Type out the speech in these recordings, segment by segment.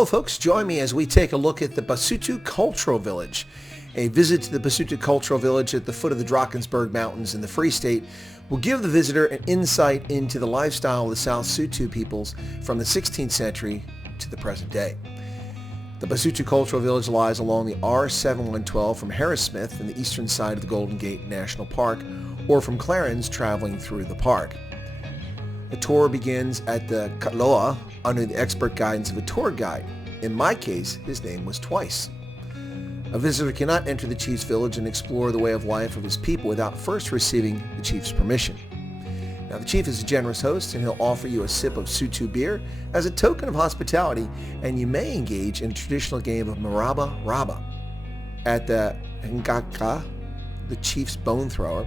Hello folks, join me as we take a look at the Basotho Cultural Village. A visit to the Basotho Cultural Village at the foot of the Drakensberg Mountains in the Freestate will give the visitor an insight into the lifestyle of the South Sotho peoples from the 16th century to the present day. The Basotho Cultural Village lies along the R7112 from Harrismith in the eastern side of the Golden Gate National Park, or from Clarens traveling through the park. The tour begins at the Khatloa under the expert guidance of a tour guide. In my case, his name was Twice. A visitor cannot enter the chief's village and explore the way of life of his people without first receiving the chief's permission. Now, the chief is a generous host, and he'll offer you a sip of Sotho beer as a token of hospitality, and you may engage in a traditional game of maraba-raba. At the Ngaka, the chief's bone thrower,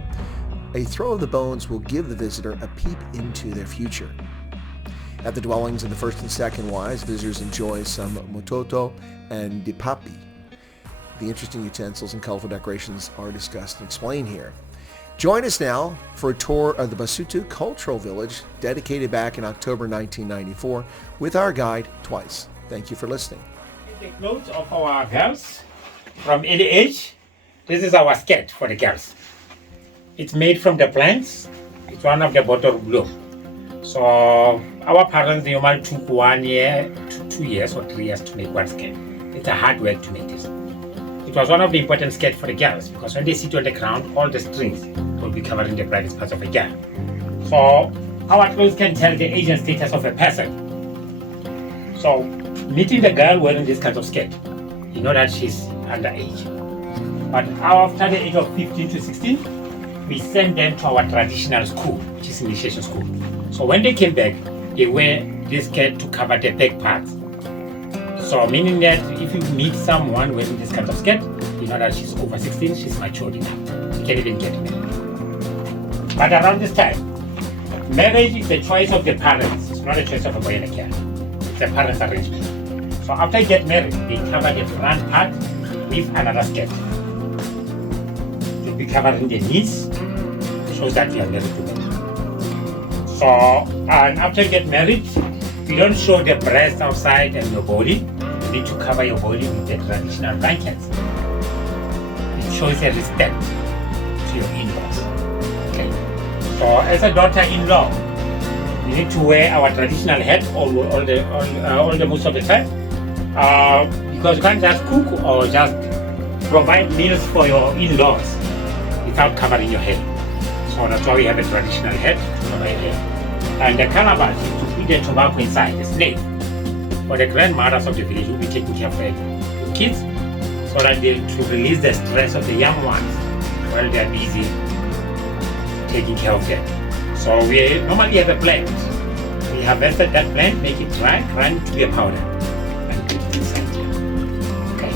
a throw of the bones will give the visitor a peep into their future. At the dwellings of the first and second wives, visitors enjoy some mototo and dipapi. The interesting utensils and colorful decorations are discussed and explained here. Join us now for a tour of the Basotho Cultural Village, dedicated back in October 1994, with our guide, Twice. Thank you for listening. The clothes of our girls from any age. This is our skirt for the girls. It's made from the plants. It's one of the bottle blue. So our parents, they normally took 1 year to 2 years or 3 years to make one skirt. It's a hard work to make this. It was one of the important skirts for the girls because when they sit on the ground, all the strings will be covering the private parts of a girl. So our clothes can tell the age and status of a person. So meeting the girl wearing this kind of skirt, you know that she's underage. But after the age of 15 to 16, we send them to our traditional school, which is initiation school. So when they came back, they wear this skirt to cover the back parts. So meaning that if you meet someone wearing this kind of skirt, you know that she's over 16, she's matured enough. You can even get married. But around this time, marriage is the choice of the parents. It's not a choice of a boy and a girl. It's a parents' arrangement. So after you get married, they cover the front part with another skirt. You'll be covering the knees, shows that you are married to them. So, and after you get married, you don't show the breast outside and your body. You need to cover your body with the traditional blankets. It shows a respect to your in-laws. Okay. So as a daughter-in-law, you need to wear our traditional hat all the most of the time. Because you can't just cook or just provide meals for your in-laws without covering your head. So that's why we have a traditional hat to cover your head. And the calabash is to put the tobacco inside, the slave. For the grandmothers of the village will be taking care of the kids so that they to release the stress of the young ones while they are busy taking care of them. So we normally have a plant. We harvested that plant, make it dry, grind it to be a powder, and put it inside here. Okay.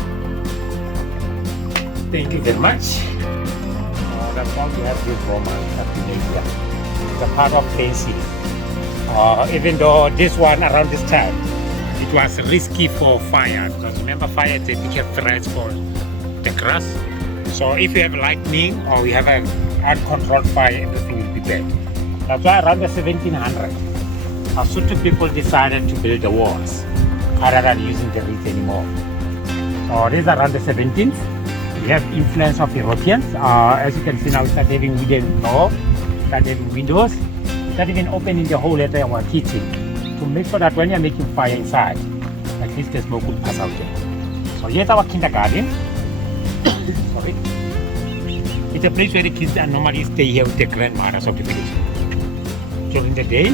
Thank you very much. That's why we have this romance that we made here. It's a part of fancy. Even though this one around this time, it was risky for fire, because remember fire is a big threat for the grass. So if you have lightning or you have an uncontrolled fire, everything will be bad. That's why around the 1700s, our Sotho people decided to build the walls rather than using the reeds anymore. So this is around the 17th. We have influence of Europeans. As you can see now, we start having wooden doors, start having windows. Not even opening the whole letter of our kitchen to make sure that when you're making fire inside, at least the smoke will pass out there. So here's our kindergarten. Sorry. It's a place where the kids normally stay here with the grandmothers of the village. During the day,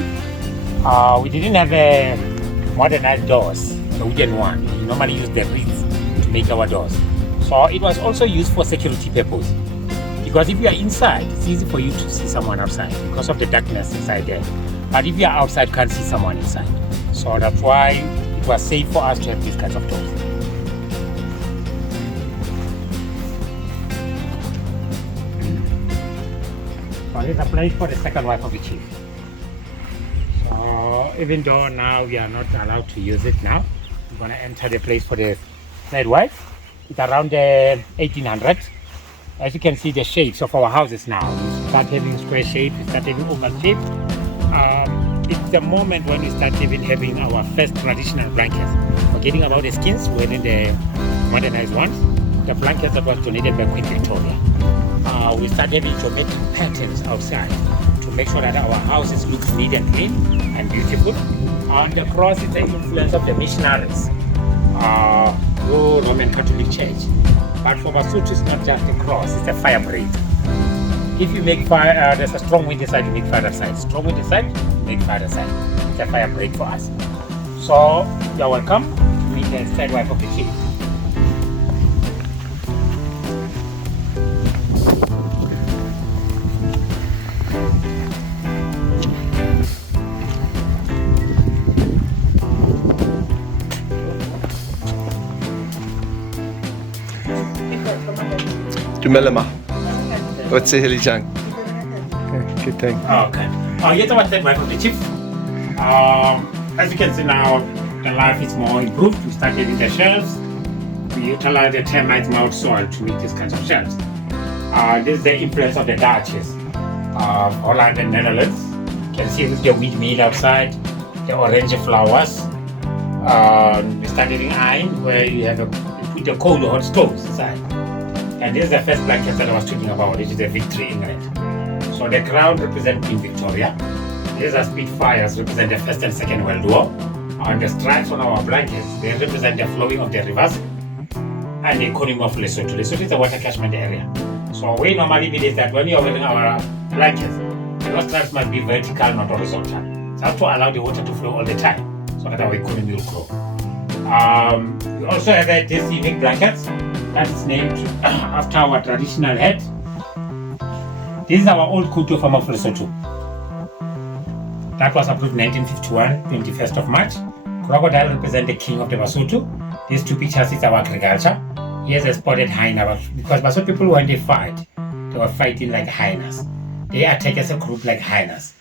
we didn't have a modernized doors, the wooden one. We normally use the reeds to make our doors. So it was also used for security purpose. Because if you are inside, it's easy for you to see someone outside because of the darkness inside there. But if you are outside, you can't see someone inside. So that's why it was safe for us to have these kinds of doors. So it's a place for the second wife of the chief. So even though now we are not allowed to use it now, we're going to enter the place for the third wife. It's around the 1800s. As you can see, the shapes of our houses now, we start having square shape, we start having oval shape. it's the moment when we start even having our first traditional blankets. Forgetting about the skins, wearing the modernized ones, the blankets that was donated by Queen Victoria. We start having geometric patterns outside to make sure that our houses look neat and clean and beautiful. And the cross is the influence of the missionaries, Roman Catholic Church. But for Basotho, it's not just a cross, it's a fire breather. If you make fire, there's a strong wind inside, you make fire outside. Strong wind inside, you make fire outside. It's a fire break for us. So, you're welcome to meet the third wife of the chief. Dumela ma. What's the hilly jang? Okay, good thing. Okay. Here's our third wife of the chief. As you can see now, the life is more improved. We start getting the shelves. We utilize the termite mound soil to make these kinds of shelves. This is the influence of the Dutches of Holland and Netherlands. You can see with the wheatmeal outside, the orange flowers. We start getting iron where you put the coal or hot stoves inside. And this is the first blanket that I was talking about. It is a victory in red. So the crown represents Queen Victoria. These are Spitfires, represent the First and Second World War. And the stripes on our blankets, they represent the flowing of the rivers and the economy of Lesotho. Lesotho is a water catchment area. So we normally believe that when you are wearing our blankets, those stripes must be vertical, not horizontal. It has to allow the water to flow all the time so that our economy will grow. We also have these unique blankets that is named after our traditional head. This is our old Kutu farm of Lesotho. That was approved in 1951, 21st of March. Crocodile represents the king of the Basotho. These two pictures is our agriculture. Here's a spotted hyena, because Basotho people, when they fight, they were fighting like hyenas. They attack as a group like hyenas.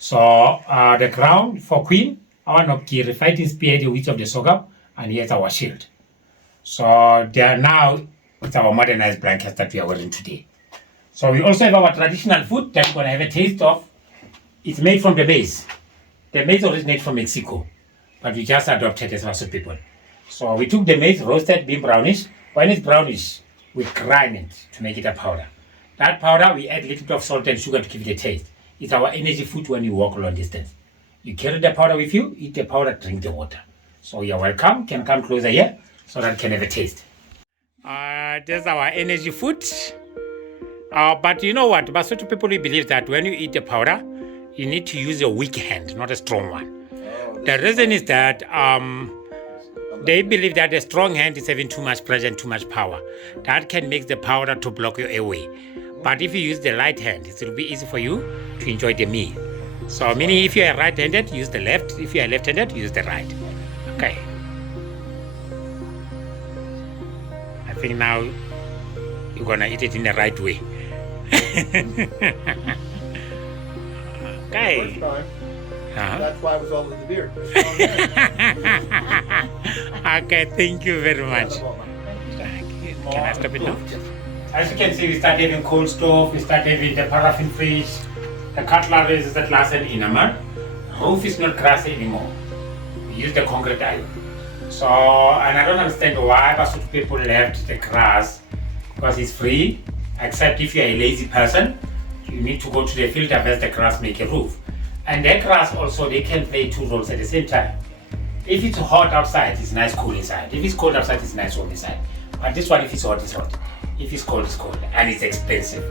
So the crown for queen, our Nokiri, fighting spear, the witch of the Sogam, and here's our shield. So they are now, it's our modernized blankets that we are wearing today. So we also have our traditional food that we're going to have a taste of. It's made from the maize. The maize originates from Mexico, but we just adopted as Basotho people. So we took the maize, roasted, being brownish. When it's brownish, we grind it to make it a powder. That powder, we add a little bit of salt and sugar to give it a taste. It's our energy food when you walk a long distance. You carry the powder with you, eat the powder, drink the water. So you're welcome, can come closer here so that you can have a taste. There's our energy food. But you know what, Basotho people, we believe that when you eat the powder, you need to use a weak hand, not a strong one. The reason is that they believe that the strong hand is having too much pressure and too much power. That can make the powder to block your airway. But if you use the right hand, it will be easy for you to enjoy the meal. So meaning if you are right-handed, use the left. If you are left-handed, use the right. Okay. I think now you're gonna eat it in the right way. Okay. That's why I was all in the beard. Okay, thank you very much. Can I stop it now? As you can see, we start having coal stove, we start having the paraffin fridge, the cutlery is the glass and enamel. Roof is not grass anymore. We use the concrete iron. So, and I don't understand why Basotho people left the grass, because it's free, except if you're a lazy person, you need to go to the field, harvest the grass, make a roof. And the grass also, they can play two roles at the same time. If it's hot outside, it's nice cool inside. If it's cold outside, it's nice warm inside. But this one, if it's hot, it's hot. If it's cold, it's cold. And it's expensive.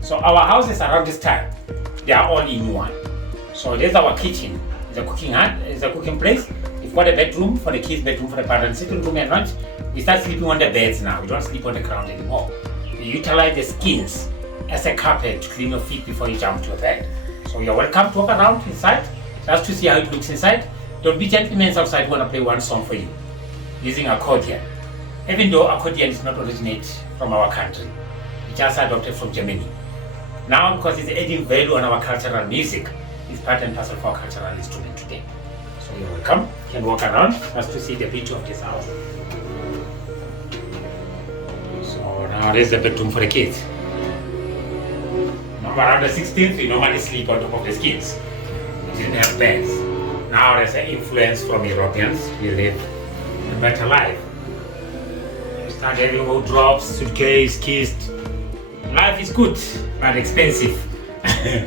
So our houses around this time, they are all in one. So there's our kitchen. It's a cooking hut, it's a cooking place. We've got a bedroom for the kids, bedroom for the parents, sitting room and lunch. We start sleeping on the beds now. We don't sleep on the ground anymore. We utilize the skins as a carpet to clean your feet before you jump to your bed. So you're welcome to walk around inside, just to see how it looks inside. There'll be gentlemen outside who want to play one song for you, using accordion. Even though accordion is not originate from our country, it just adopted from Germany. Now, because it's adding value on our cultural music, it's part and parcel of our cultural instrument today. So you're welcome, you can walk around just to see the beauty of this house. So now there's the bedroom for the kids. Around the 16th, we normally sleep on top of the skins. We didn't have beds. Now there's an influence from Europeans. We live a better life. You start having wardrobes, suitcase, keys. Life is good, but expensive. This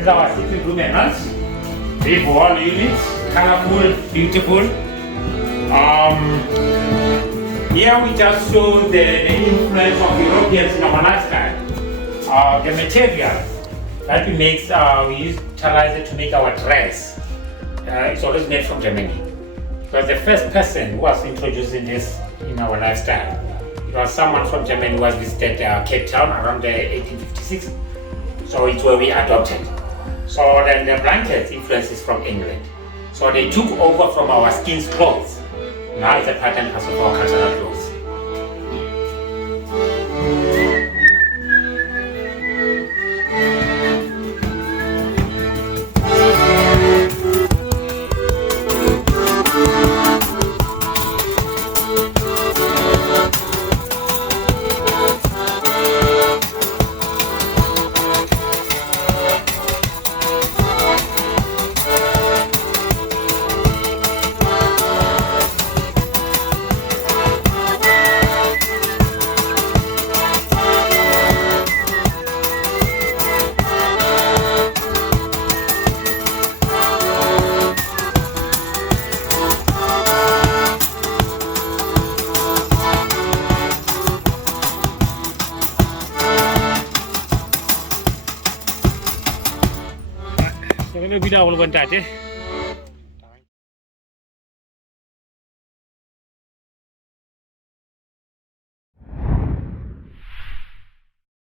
is our sitting room and lunch. Big wall units, colorful, beautiful. Here we just show the influence of Europeans in our lifestyle. The material that we utilize it to make our dress. It's always made from Germany. Because the first person who was introducing this in our lifestyle, it was someone from Germany who was visited Cape Town around 1856. So it's where we adopted. So then the blankets influences from England. So they took over from our skins clothes. Now it's a part and parcel of our cultural clothes. Kita boleh buat tadi.